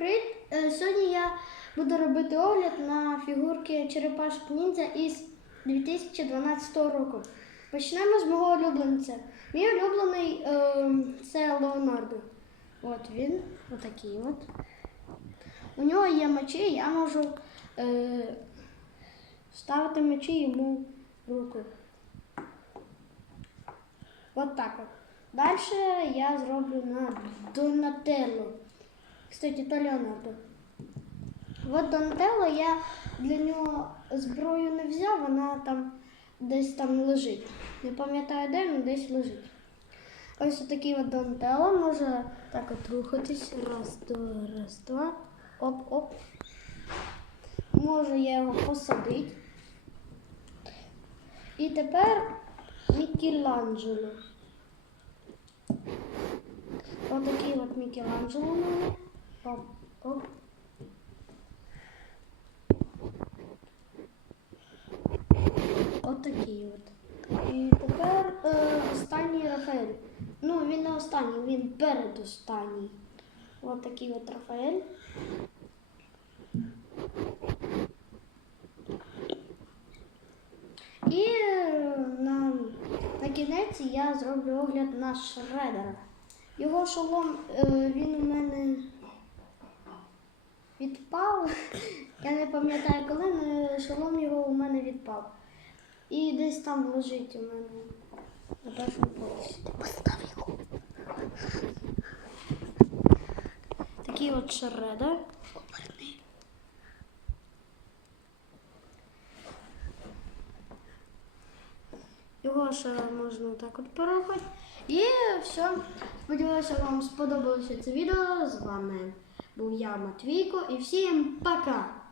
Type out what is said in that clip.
Е, Сьогодні я буду робити огляд на фігурки черепашок ніндзя із 2012 року. Почнемо з мого улюбленця. Мій улюблений е, це Леонардо. От він, отакий от. У нього є мечі, я можу е, ставити мечі йому в руку. От так от. Далі я зроблю на Донателло. Кстати, то Леонардо. От Донателло я для нього зброю не взяв, вона там десь там лежить. Не пам'ятаю де, але десь лежить. Ось такий от Донателло може так от рухатись. Раз, два, раз, два. Оп-оп. Можу я його посадити. І тепер Мікеланджело. Отакий от Мікеланджело у мене. Оп, оп. Отакий от. І тепер е, останній Рафаель. Ну, він не останній, він передостанній. От такий от Рафаель. І е, на, на кінець я зроблю огляд на Шредера. Його шолом, е, він у мене відпав. Я не пам'ятаю коли, але шолом його у мене відпав. І десь там лежить у мене на першому поверсі. Постав його. Такий от шредер. Його ще можна так от порухати. І все. Сподіваюся, вам сподобалося це відео. З вами був я, Матвійко, і всім пока!